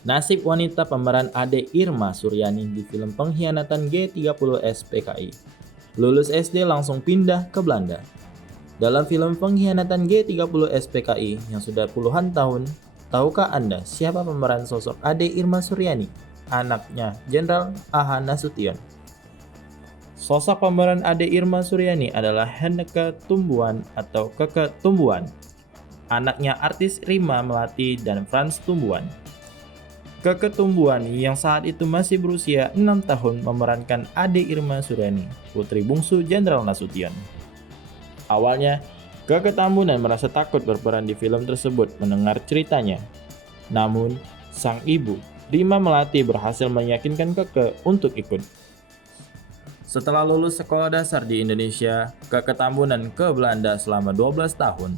Nasib wanita pemeran Ade Irma Suryani di film Pengkhianatan G30 SPKI. Lulus SD langsung pindah ke Belanda. Dalam film Pengkhianatan G30 SPKI yang sudah puluhan tahun, tahukah Anda siapa pemeran sosok Ade Irma Suryani, anaknya Jenderal A.H. Nasution? Sosok pemeran Ade Irma Suryani adalah Hanneke Tumbuhan atau Keke Tumbuhan, anaknya artis Rima Melati dan Frans Tumbuhan. Keke Tumbuhan yang saat itu masih berusia 6 tahun memerankan Ade Irma Suryani, putri bungsu Jenderal Nasution. Awalnya, Keke Tumbuhan merasa takut berperan di film tersebut mendengar ceritanya. Namun, sang ibu, Rima Melati berhasil meyakinkan Keke untuk ikut. Setelah lulus sekolah dasar di Indonesia, Keke Tumbuhan ke Belanda selama 12 tahun.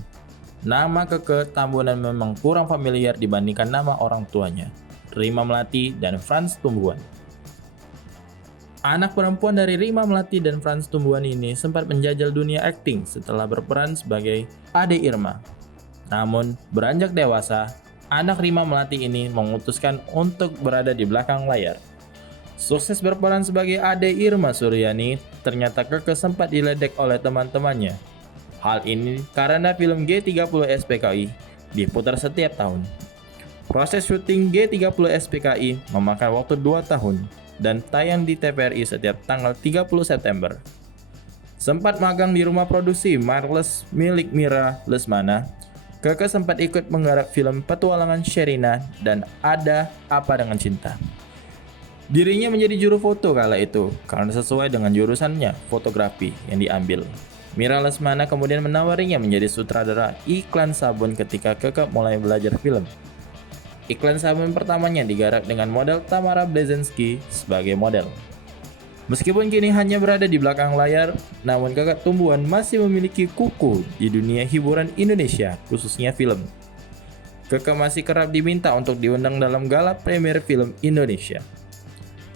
Nama Keke Tumbuhan memang kurang familiar dibandingkan nama orang tuanya, Rima Melati dan Frans Tumbuhan. Anak perempuan dari Rima Melati dan Frans Tumbuhan ini sempat menjajal dunia akting setelah berperan sebagai Ade Irma. Namun, beranjak dewasa, anak Rima Melati ini memutuskan untuk berada di belakang layar. Sukses berperan sebagai Ade Irma Suryani, ternyata Keke sempat diledek oleh teman-temannya. Hal ini karena film G30 SPKI diputar setiap tahun. Proses syuting G30 SPKI memakan waktu 2 tahun dan tayang di TVRI setiap tanggal 30 September. Sempat magang di rumah produksi Marles milik Mira Lesmana, Keke sempat ikut menggarap film Petualangan Sherina dan Ada Apa Dengan Cinta. Dirinya menjadi juru foto kala itu karena sesuai dengan jurusannya fotografi yang diambil. Mira Lesmana kemudian menawarinya menjadi sutradara iklan sabun ketika Keke mulai belajar film. Iklan sabun pertamanya digarap dengan model Tamara Blazensky sebagai model. Meskipun kini hanya berada di belakang layar, namun Keke Tumbuhan masih memiliki kuku di dunia hiburan Indonesia, khususnya film. Keke masih kerap diminta untuk diundang dalam gala premier film Indonesia.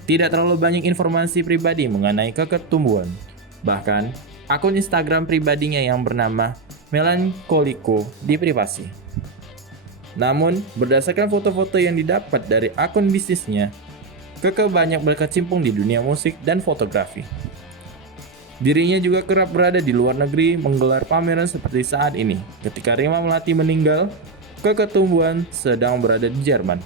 Tidak terlalu banyak informasi pribadi mengenai Keke Tumbuhan. Bahkan, akun Instagram pribadinya yang bernama Melankoliko diprivasi. Namun, berdasarkan foto-foto yang didapat dari akun bisnisnya, Keke banyak berkecimpung di dunia musik dan fotografi. Dirinya juga kerap berada di luar negeri menggelar pameran seperti saat ini. Ketika Rima Melati meninggal, Keke Tumbuhan sedang berada di Jerman.